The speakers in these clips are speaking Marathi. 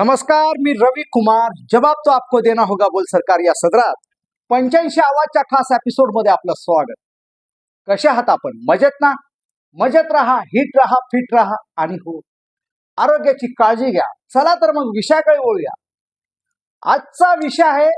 नमस्कार, मी रवी कुमार. जवाब तो आपको देना होगा बोल सरकार या सदरात 85च्या खास एपिसोड मध्ये आपलं स्वागत. कसे आहात आपण? मजेत ना? मजेत राहा, हिट राहा, फिट राहा आणि हो, आरोग्याची काळजी घ्या. चला तर मग विषयाकडे वळूया. आजचा विषय आहे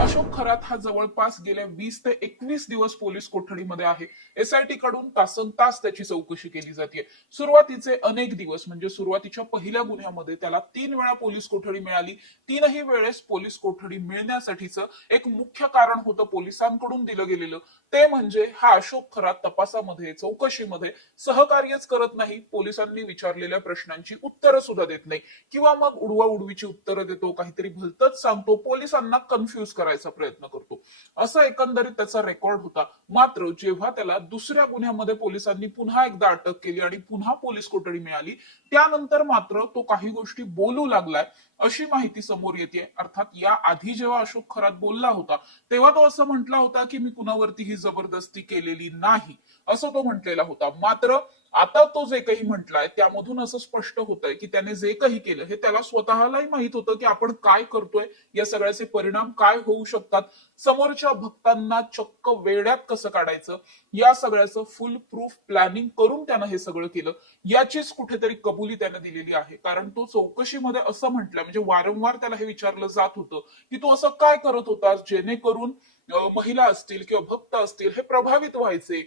अशोक खरात हा जवळपास गेल्या 20 ते 21 दिवस पोलीस कोठडीमध्ये आहे. एसआयटी कडून तासनतास त्याची चौकशी केली जाते. सुरुवातीचे अनेक दिवस म्हणजे सुरुवातीच्या पहिल्या गुन्ह्यामध्ये त्याला 3 वेळा पोलीस कोठडी मिळाली. तीनही वेळेस पोलीस कोठडी मिळण्यासाठीचं एक मुख्य कारण होतं पोलिसांकडून दिलं गेलेलं, ते म्हणजे हा अशोक खरात तपासामध्ये चौकशीमध्ये सहकार्यच करत नाही, पोलिसांनी विचारलेल्या प्रश्नांची उत्तरं सुद्धा देत नाही किंवा मग उडवा उडवीची उत्तरं देतो, काहीतरी भलतच सांगतो, पोलिसांना कन्फ्युज करायचा प्रयत्न करतो. असा एकंदरीत त्याचा रेकॉर्ड होता. मात्र जेव्हा त्याला दुसऱ्या गुन्ह्यामध्ये पोलिसांनी पुन्हा एकदा अटक केली आणि पुन्हा पोलीस कोठडी मिळाली, त्यानंतर मात्र तो काही गोष्टी बोलू लागलाय अशी माहिती समोर येते. अर्थात या आधी जेव्हा अशोक खरात बोलला होता तेव्हा तो असं म्हटला होता की मी कुणावरती ही जबरदस्ती केलेली नाही, असं तो म्हटलेला होता. मात्र आता तो जे काही म्हटलाय त्यामधून असं स्पष्ट होतंय की त्याने जे काही केलं हे त्याला स्वतःलाही माहित होतं की आपण काय करतोय, या सगळ्याचे परिणाम काय होऊ शकतात, समोरच्या भक्तांना चक्क वेड्यात कसं काढायचं, या सगळ्याचं फुल प्रूफ प्लॅनिंग करून त्यानं हे सगळं केलं. याचीच कुठेतरी कबुली त्याने दिलेली आहे. कारण तो चौकशीमध्ये असं म्हटलं, म्हणजे वारंवार त्याला हे विचारलं जात होतं की तू असं काय करत होतास जेणेकरून महिला असतील किंवा भक्त असतील हे प्रभावित व्हायचे,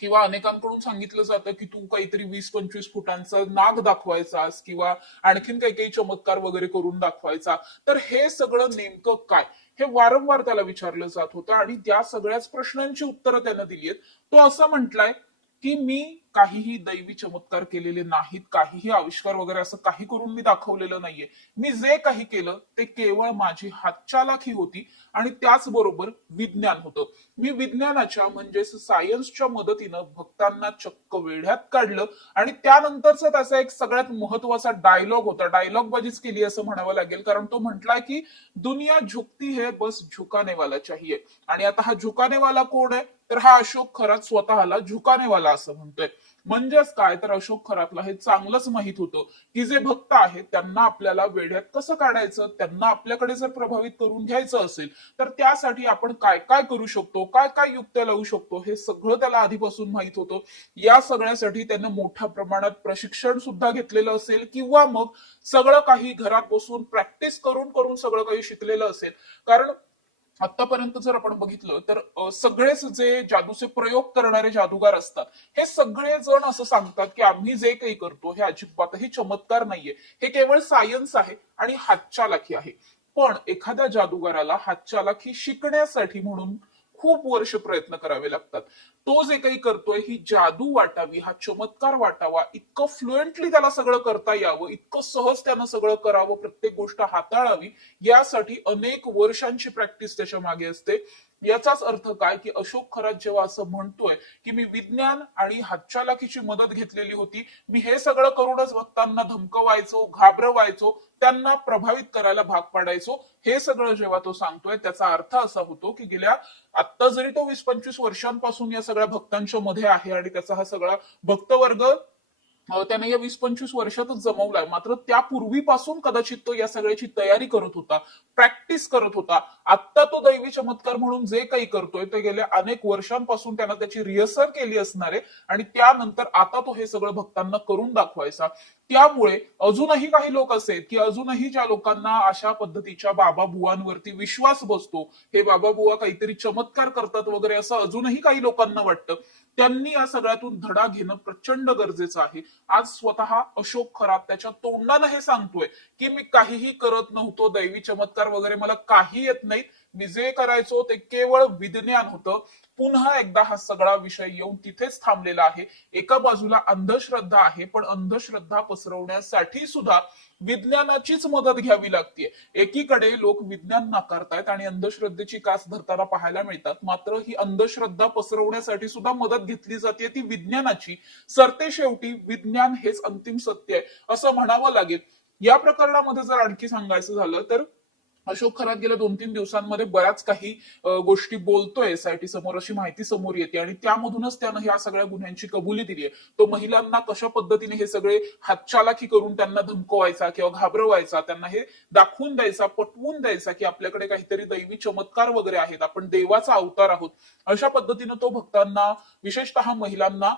किंवा अनेकांकडून सांगितलं जातं की तू काहीतरी 20-25 फुटांचा नाग दाखवायचास किंवा आणखीन काही काही चमत्कार वगैरे करून दाखवायचा. तर हे सगळं नेमकं काय, हे वारंवार त्याला विचारलं जात होतं आणि त्या सगळ्याच प्रश्नांची उत्तरं त्यानं दिली आहेत. तो असं म्हटलाय की मी काहीही दैवी चमत्कार केलेले नाहीत, काहीही आविष्कार वगैरे असं काही करून मी दाखवलेलं नाहीये. मी जे काही केलं ते केवळ माझी हातचालाखी होती आणि त्याचबरोबर विज्ञान होतं. मी विज्ञानाच्या म्हणजेच सायन्सच्या मदतीनं भक्तांना चक्क वेढ्यात काढलं आणि त्यानंतरचा त्याचा एक सगळ्यात महत्वाचा डायलॉग होता. डायलॉग बाजीच केली असं म्हणावं लागेल, कारण तो म्हटलाय की दुनिया झुकती है बस झुकाने वाला चाहिए. आणि आता हा झुकाने वाला कोण आहे, तर हा अशोक खरात स्वतःला झुकाने वाला असं म्हणतोय. म्हणजेच काय, तर अशोक खरातला हे चांगलंच माहित होतं की जे भक्त आहेत त्यांना आपल्याला वेड्यात कसं काढायचं, त्यांना आपल्याकडे जर प्रभावित करून घ्यायचं असेल तर त्यासाठी आपण काय काय करू शकतो, काय काय युक्त्या लावू शकतो, हे सगळं त्याला आधीपासून माहित होतं. या सगळ्यासाठी त्यानं मोठ्या प्रमाणात प्रशिक्षण सुद्धा घेतलेलं असेल किंवा मग सगळं काही घरात बसून प्रॅक्टिस करून करून सगळं काही शिकलेलं असेल. कारण आतापर्यंत जर आपण बघितलं तर सगळेच जे जादूचे प्रयोग करणारे जादूगार असतात हे सगळे जण असं सांगतात की आम्ही जे काही करतो हे अजिबातही चमत्कार नाहीये, हे केवळ सायन्स आहे आणि हातचालाखी आहे. पण एखाद्या जादूगाराला हातचालाखी शिकण्यासाठी म्हणून खूप वर्ष प्रयत्न करावे लागतात. तो जे काही करतोय ही जादू वाटावी, हा चमत्कार वाटावा, इतकं फ्लुएंटली त्याला सगळं करता यावं, इतकं सहज त्यानं सगळं करावं, प्रत्येक गोष्ट हाताळावी, यासाठी अनेक वर्षांची प्रॅक्टिस त्याच्या मागे असते. याचाच अर्थ काय की अशोक खरात जेव्हा असं म्हणतोय की मी विज्ञान आणि हातचालाखीची मदत घेतलेली होती, मी हे सगळं करूनच भक्तांना धमकवायचो, घाबरवायचो, त्यांना प्रभावित करायला भाग पाडायचो, हे सगळं जेव्हा तो सांगतोय त्याचा अर्थ असा होतो की गेल्या आता जरी तो 20-25 वर्षांपासून या सगळ्या भक्तांच्या मध्ये आहे आणि त्याचा हा सगळा भक्तवर्ग त्याने या 20-25 वर्षातच जमवलाय, मात्र त्यापूर्वीपासून कदाचित तो या सगळ्याची तयारी करत होता, प्रॅक्टिस करत होता. आता तो दैवी चमत्कार म्हणून जे काही करतोय ते गेल्या अनेक वर्षांपासून त्यानं त्याची रिहर्सल केली असणार आहे आणि त्यानंतर आता तो हे सगळं भक्तांना करून दाखवायचा. त्यामुळे अजूनही काही लोक असे की अजूनही ज्या लोकांना अशा पद्धतीच्या बाबा बुवांवरती विश्वास बसतो, हे बाबा बुवा काहीतरी चमत्कार करतात वगैरे असं अजूनही काही लोकांना वाटतं, त्यांनी या सगळ्यातून धडा घेणं प्रचंड गरजेचं आहे. आज स्वतः अशोक खरात त्याच्या तोंडानं हे सांगतोय की मी काहीही करत नव्हतो, दैवी चमत्कार वगैरे मला काही येत नाहीत, मी जे करायचो ते केवळ विज्ञान होतं. पुन्हा एकदा हा सगळा विषय येऊन तिथेच थांबलेला आहे. एका बाजूला अंधश्रद्धा आहे, पण अंधश्रद्धा पसरवण्यासाठी सुद्धा विज्ञानाचीच मदत घ्यावी लागते. एकीकडे लोक विज्ञान नाकारतायत आणि अंधश्रद्धेची कास धरताना पाहायला मिळतात, मात्र ही अंधश्रद्धा पसरवण्यासाठी सुद्धा मदत घेतली जाते ती विज्ञानाची. सरते शेवटी विज्ञान हेच अंतिम सत्य आहे असं म्हणावं लागेल. या प्रकरणामध्ये जर आणखी सांगायचं झालं तर अशोक खरात गेल्या 2-3 दिवसांमध्ये बऱ्याच काही गोष्टी बोलतोय एसआयटी समोर, अशी माहिती समोर येते आणि त्यामधूनच त्यानं ह्या सगळ्या गुन्ह्यांची कबुली दिली आहे. तो महिलांना कशा पद्धतीने हे सगळे हातचालाकी करून त्यांना धमकवायचा किंवा घाबरवायचा, त्यांना हे दाखवून द्यायचा, पटवून द्यायचा की आपल्याकडे काहीतरी दैवी चमत्कार वगैरे आहेत, आपण देवाचा अवतार आहोत, अशा पद्धतीनं तो भक्तांना, विशेषतः महिलांना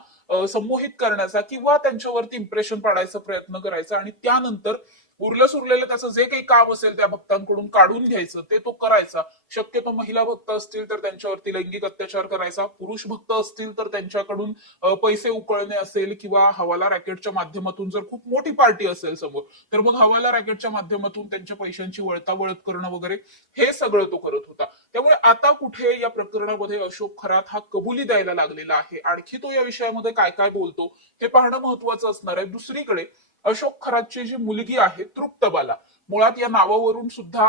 संमोहित करण्याचा किंवा त्यांच्यावरती इम्प्रेशन पाडायचा प्रयत्न करायचा आणि त्यानंतर उरलं सुरलेलं त्याचं जे काही काम असेल त्या भक्तांकडून काढून घ्यायचं ते तो करायचा. शक्यतो महिला भक्त असतील तर त्यांच्यावरती लैंगिक अत्याचार करायचा, पुरुष भक्त असतील तर त्यांच्याकडून पैसे उकळणे असेल किंवा हवाला रॅकेटच्या माध्यमातून जर खूप मोठी पार्टी असेल समोर तर मग हवाला रॅकेटच्या माध्यमातून त्यांच्या पैशांची वळतावळत करणं वगैरे हे सगळं तो करत होता. त्यामुळे आता कुठे या प्रकरणामध्ये अशोक खरात हा कबुली द्यायला लागलेला आहे. आणखी तो या विषयामध्ये काय काय बोलतो हे पाहणं महत्वाचं असणार आहे. दुसरीकडे अशोक खरातची जी मुलगी आहे तृप्तबाला, मुळात या नावावरून सुद्धा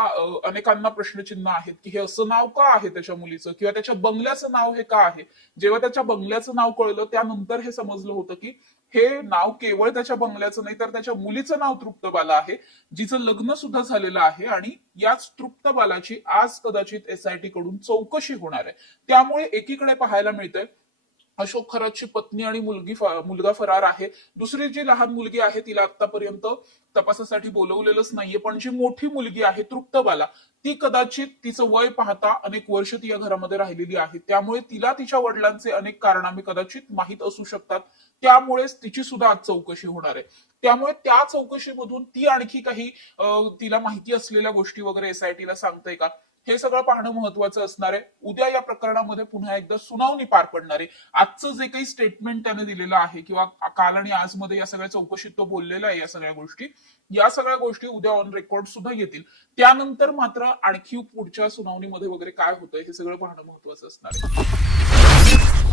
अनेकांना प्रश्नचिन्ह आहेत की हे असं नाव का आहे त्याच्या मुलीचं किंवा त्याच्या बंगल्याचं नाव हे का आहे. जेव्हा त्याच्या बंगल्याचं नाव कळलं त्यानंतर हे समजलं होतं की हे नाव केवळ त्याच्या बंगल्याचं नाही तर त्याच्या मुलीचं नाव तृप्तबाला आहे, जिचं लग्न सुद्धा झालेलं आहे आणि याच तृप्तबालाची आज कदाचित एसआयटी कडून चौकशी होणार आहे. त्यामुळे एकीकडे पाहायला मिळतंय अशोक खरातची पत्नी आणि मुलगा फरार आहे. दुसरी जी लहान मुलगी आहे तिला आतापर्यंत तपासासाठी बोलवलेलंच नाहीये, पण जी मोठी मुलगी आहे तृप्तबाला, ती कदाचित तिचं वय पाहता अनेक वर्ष ती या घरामध्ये राहिलेली आहे, त्यामुळे तिला तिच्या वडिलांचे अनेक कारनामे कदाचित माहीत असू शकतात. त्यामुळेच तिची सुद्धा आज चौकशी होणार आहे. त्यामुळे त्या चौकशीमधून ती आणखी काही तिला माहिती असलेल्या गोष्टी वगैरे एसआयटीला सांगते का, हे सगळं पाहणं महत्वाचं असणार आहे. उद्या या प्रकरणामध्ये पुन्हा एकदा सुनावणी पार पडणार आहे. आजचं जे काही स्टेटमेंट त्याने दिलेलं आहे किंवा काल आणि आज मध्ये या सगळ्या चौकशीत तो बोललेला आहे, या सगळ्या गोष्टी उद्या ऑन रेकॉर्ड सुद्धा येतील. त्यानंतर मात्र आणखी पुढच्या सुनावणीमध्ये वगैरे काय होतंय हे सगळं पाहणं महत्वाचं असणार आहे.